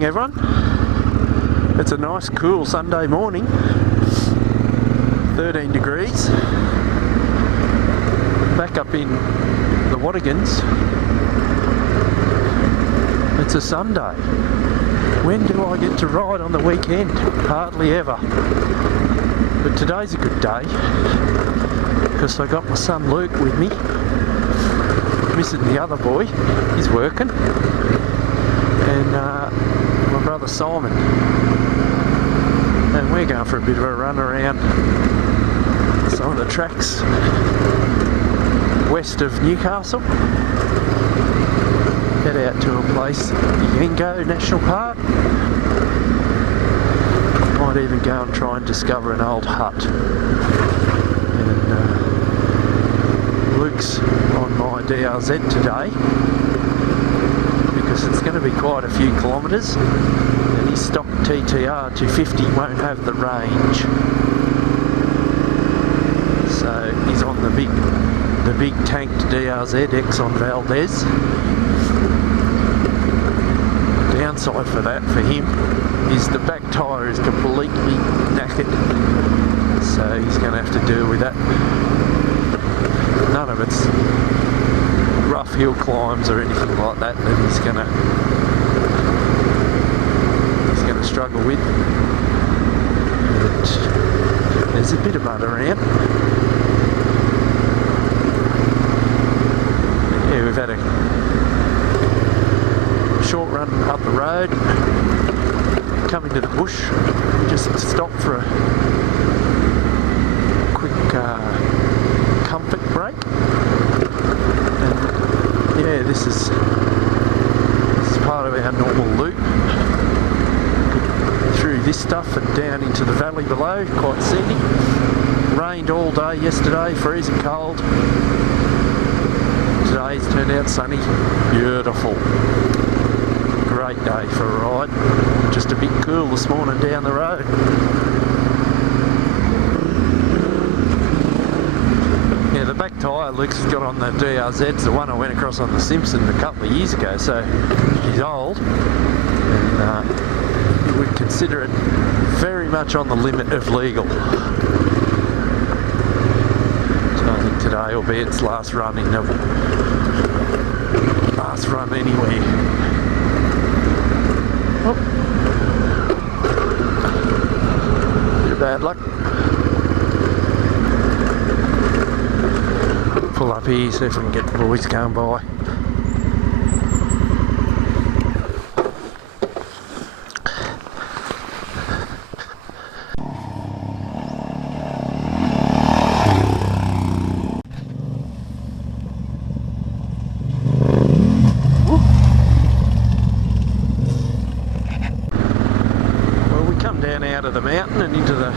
morning, everyone. It's a nice cool Sunday morning, 13 degrees, back up in the Watagans. It's a Sunday. When do I get to ride on the weekend? Hardly ever. But today's a good day because I got my son Luke with me. Missing the other boy, he's working, and my brother Simon, and we're going for a bit of a run around some of the tracks west of Newcastle. Head out to a place, Yengo National Park. Might even go and try and discover an old hut. And Luke's on my DRZ today because it's going to be quite a few kilometres, and his stock TTR 250 won't have the range, so he's on the big tanked DRZ Exxon Valdez. Downside for that for him is the back tyre is completely knackered, so he's going to have to deal with that. None of it's rough hill climbs or anything like that he's gonna struggle with. But there's a bit of mud around. Yeah, we've had a short run up the road, come into the bush, just stopped for a quick comfort break. And yeah, this is part of our normal loop through this stuff and down into the valley below. Quite scenic. Rained all day yesterday, freezing cold. Today's turned out sunny, beautiful. Great day for a ride. Just a bit cool this morning down the road. Yeah, the back tyre Luke's got on the DRZ's the one I went across on the Simpson a couple of years ago, so she's old, and you would consider it very much on the limit of legal. So I think today will be its last run anywhere. Oh. Bit of bad luck. Pull up here, see if we can get the boys going by. Well, we come down out of the mountain and into the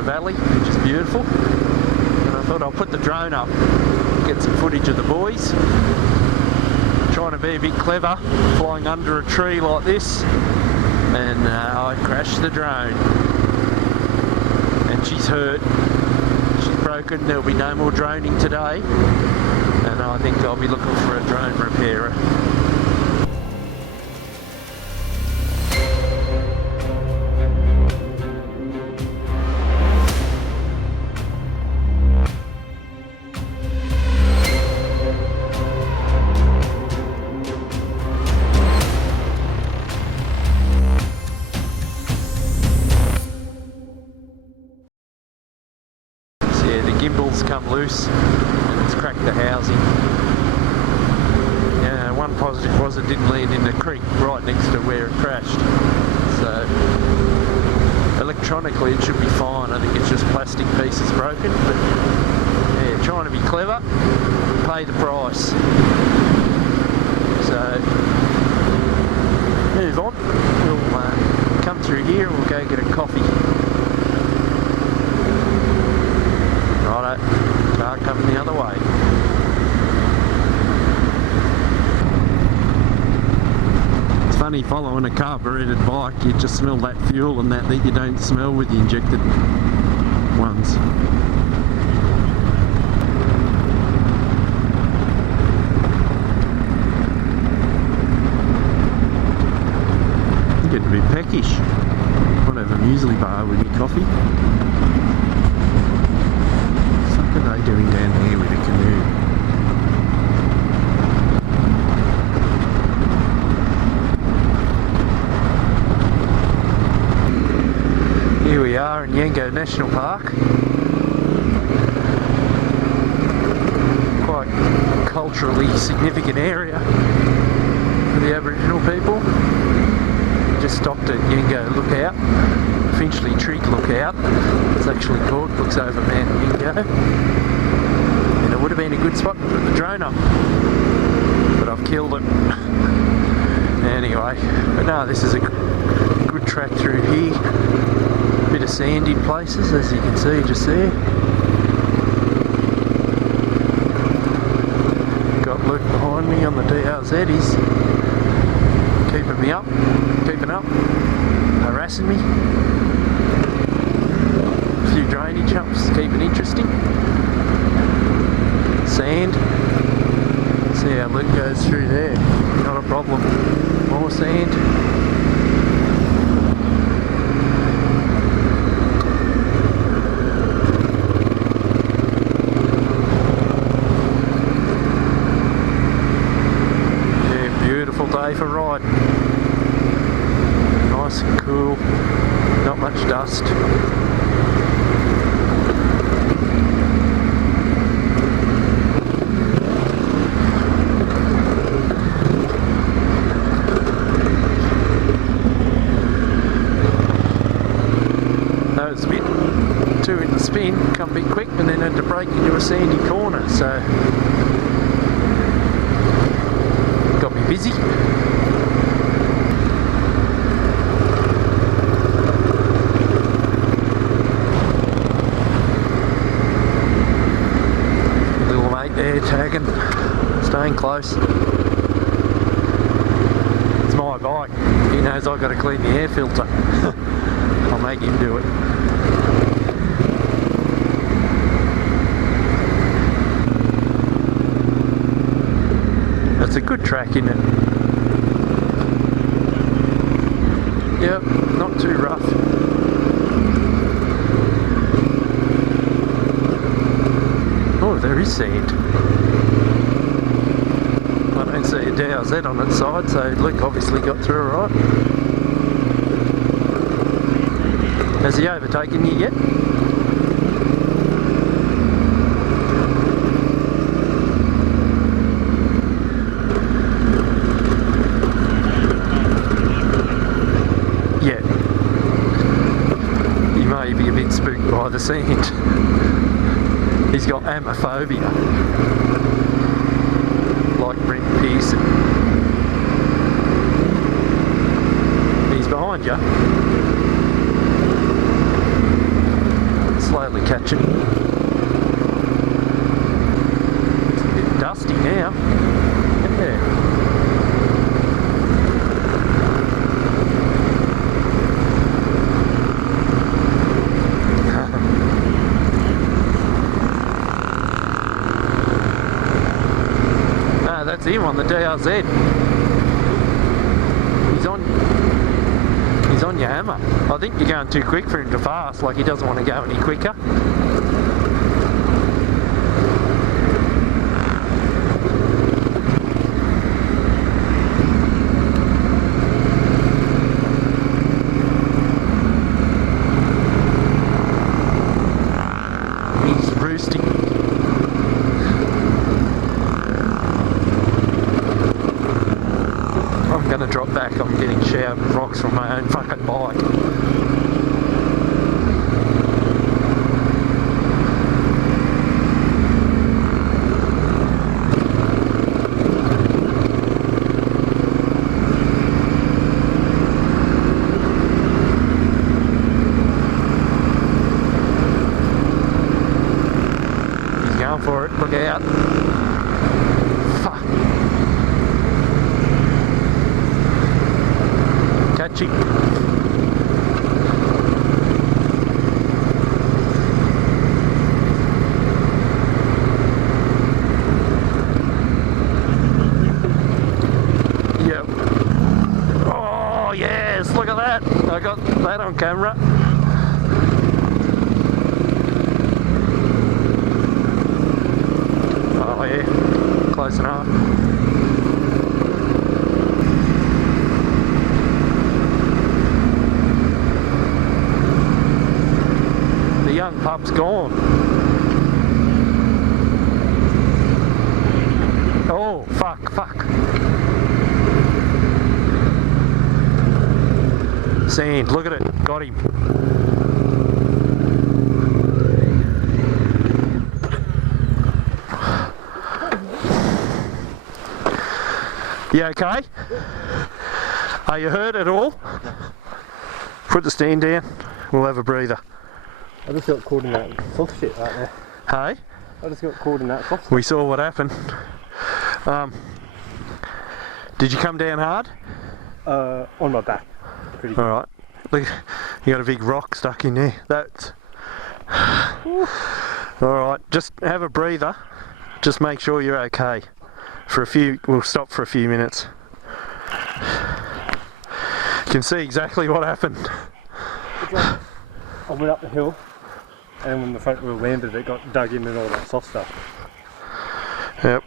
valley, which is beautiful. And I thought I'll put the drone up, get some footage of the boys. Trying to be a bit clever, flying under a tree like this, and I crashed the drone. And she's hurt, she's broken, there'll be no more droning today, and I think I'll be looking for a drone repairer. Yeah, the gimbal's come loose and it's cracked the housing. Yeah, one positive was it didn't land in the creek right next to where it crashed. So electronically it should be fine. I think it's just plastic pieces broken, but yeah, trying to be clever, pay the price. So move on. We'll come through here and we'll go get a coffee. Righto, car coming the other way. It's funny following a carburetted bike, you just smell that fuel and that you don't smell with the injected ones. Getting a darkish. Might have a muesli bar with me coffee. What are they doing down there with a canoe? Here we are in Yengo National Park. Quite culturally significant area for the Aboriginal people. Just stopped at Yengo Lookout, Finchley Trig Lookout, it's actually called, looks over Mount Yengo. And it would have been a good spot to put the drone up, but I've killed it. Anyway, but no, this is a good track through here. Bit of sand in places, as you can see just there. Got Luke behind me on the DRZ, he's keeping me up, harassing me. A few drainage humps, keep it interesting. Sand. See how Luke goes through there, not a problem. More sand. Day for riding. Nice and cool, not much dust. That was a bit too in the spin, come a bit quick and then had to brake into a sandy corner, so got me busy. Little mate there tagging, staying close. It's my bike. He knows I've got to clean the air filter. I'll make him do it. It's a good track, isn't it? Yep, not too rough. Oh, there is sand. I don't see a DRZ on its side, so Luke obviously got through alright. Has he overtaken you yet? Yeah. He may be a bit spooked by the sand. He's got amophobia. Like Brent Pearson. He's behind you. Slowly catching. It's a bit dusty now. Yeah. That's him on the DRZ. He's on your hammer. I think you're going too quick for him to fast, like he doesn't want to go any quicker. He's roosting. I'm going to drop back. I'm getting showered with rocks from my own fucking bike. He's going for it. Look out. Fuck. Catchy. Yep. Oh yes, look at that. I got that on camera. Oh yeah, close enough. The young pup's gone. Oh, fuck. Sand, look at it, got him. You okay? Are you hurt at all? Put the stand down, we'll have a breather. I just got caught in that soft shit right there. Hey? I just got caught in that soft shit. We saw what happened. Did you come down hard? On my back. Pretty good. Alright. Look, you got a big rock stuck in there. That's... Alright, just have a breather. Just make sure you're okay. We'll stop for a few minutes. You can see exactly what happened. I went up the hill, and when the front wheel landed, it got dug in and all that soft stuff. Yep.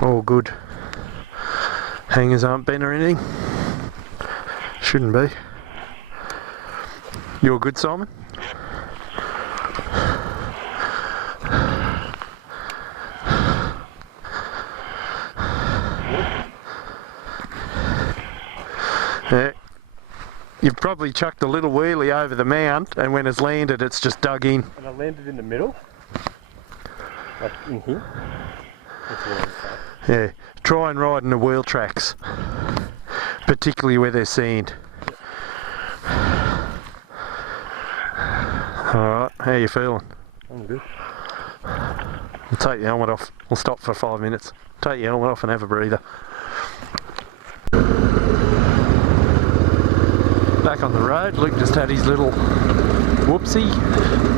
All good. Hangers aren't bent or anything. Shouldn't be. You're good, Simon? Yeah. You've probably chucked a little wheelie over the mount, and when it's landed, it's just dug in. And I landed in the middle, like in here. That's what I was saying. Yeah, try and ride in the wheel tracks, particularly where there's sand. Alright, how you feeling? I'm good. We'll take your helmet off. We'll stop for 5 minutes. Take your helmet off and have a breather. Back on the road, Luke just had his little whoopsie.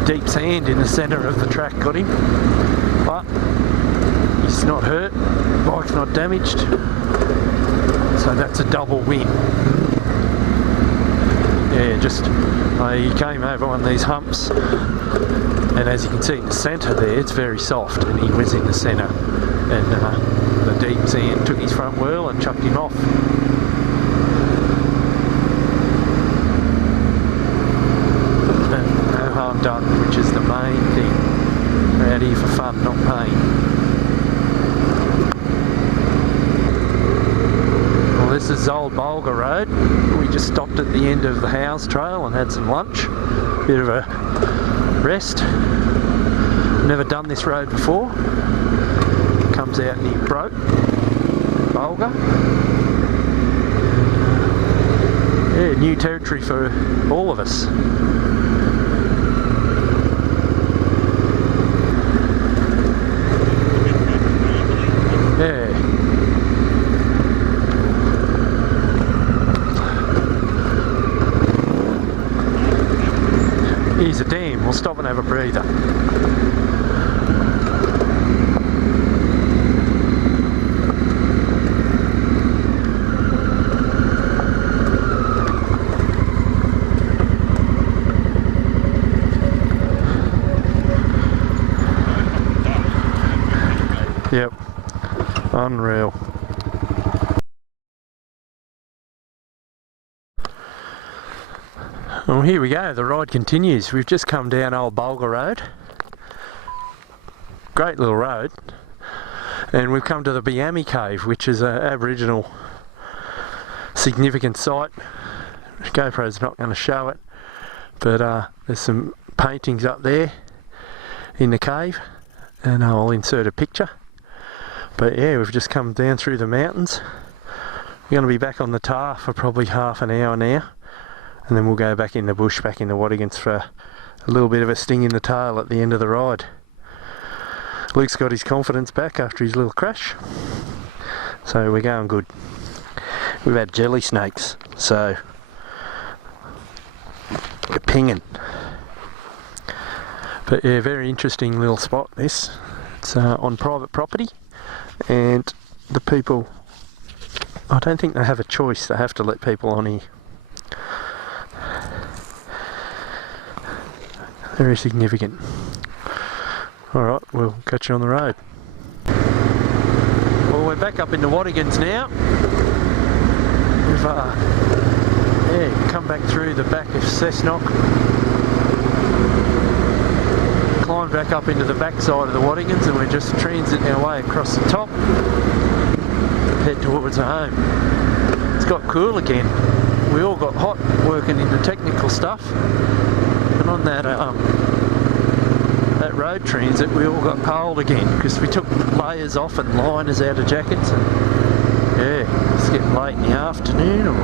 Deep sand in the centre of the track got him. But he's not hurt, bike's not damaged. So that's a double win. Yeah, just he came over one of these humps, and as you can see in the centre there, it's very soft, and he was in the centre, and the deep sand took his front wheel and chucked him off. And no harm done, which is the main thing. We're out here for fun, not pain. This is Old Bulga Road. We just stopped at the end of the Howes Trail and had some lunch. Bit of a rest. Never done this road before. Comes out near Broke, Bulga. Yeah, new territory for all of us. Yeah. Here's a dam, we'll stop and have a breather. Yep, unreal. Well, here we go, the ride continues. We've just come down Old Bulga Road. Great little road. And we've come to the Biami Cave, which is an Aboriginal significant site. GoPro's not going to show it, but there's some paintings up there in the cave, and I'll insert a picture. But yeah, we've just come down through the mountains. We're going to be back on the tar for probably half an hour now. And then we'll go back in the bush, back in the Watagans for a little bit of a sting in the tail at the end of the ride. Luke's got his confidence back after his little crash. So we're going good. We've had jelly snakes, so we're pinging. But yeah, very interesting little spot this. It's on private property, and the people, I don't think they have a choice, they have to let people on here. Very significant. Alright, we'll catch you on the road. Well, we're back up in the Watagans now. We've come back through the back of Cessnock, climbed back up into the back side of the Watagans, and we're just transiting our way across the top, head towards home. It's got cool again. We all got hot working in the technical stuff, and on that that road transit we all got cold again because we took layers off and liners out of jackets, and yeah, it's getting late in the afternoon or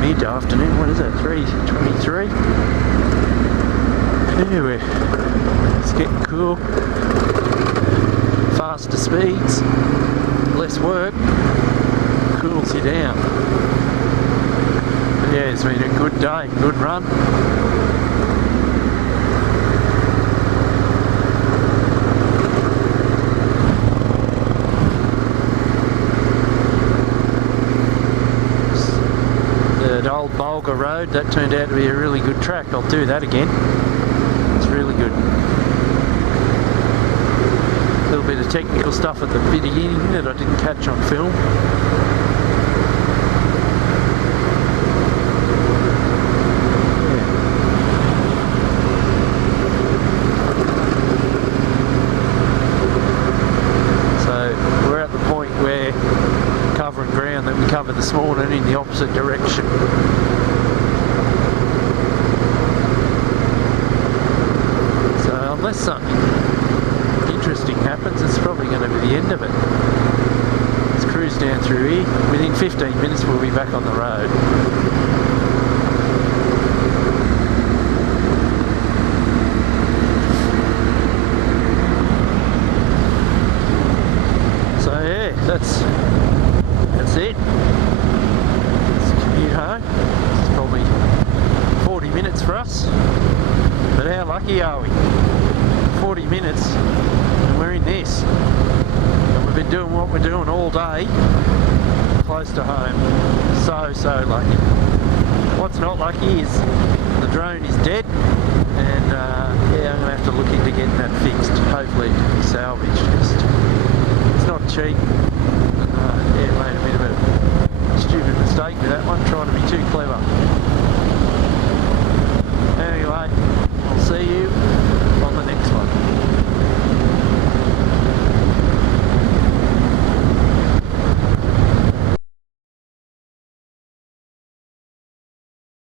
mid-afternoon. What is it, 3:23? Anyway, it's getting cool. Faster speeds, less work, cools you down. But yeah, it's been a good day, good run. Old Bulga Road, that turned out to be a really good track. I'll do that again. It's really good. A little bit of technical stuff at the beginning that I didn't catch on film. So we're at the point where covering ground that we covered this morning in the opposite direction. So unless something interesting happens, it's probably going to be the end of it. Let's cruise down through here. Within 15 minutes we'll be back on the road. So yeah, that's it. Let's commute home. It's probably 40 minutes for us, but how lucky are we? 40 minutes and we're in this, and we've been doing what we're doing all day close to home. So lucky. What's not lucky is the drone is dead, and yeah, I'm going to have to look into getting that fixed. Hopefully it can be salvaged. It's not cheap. Yeah, made a bit of a stupid mistake with that one, trying to be too clever.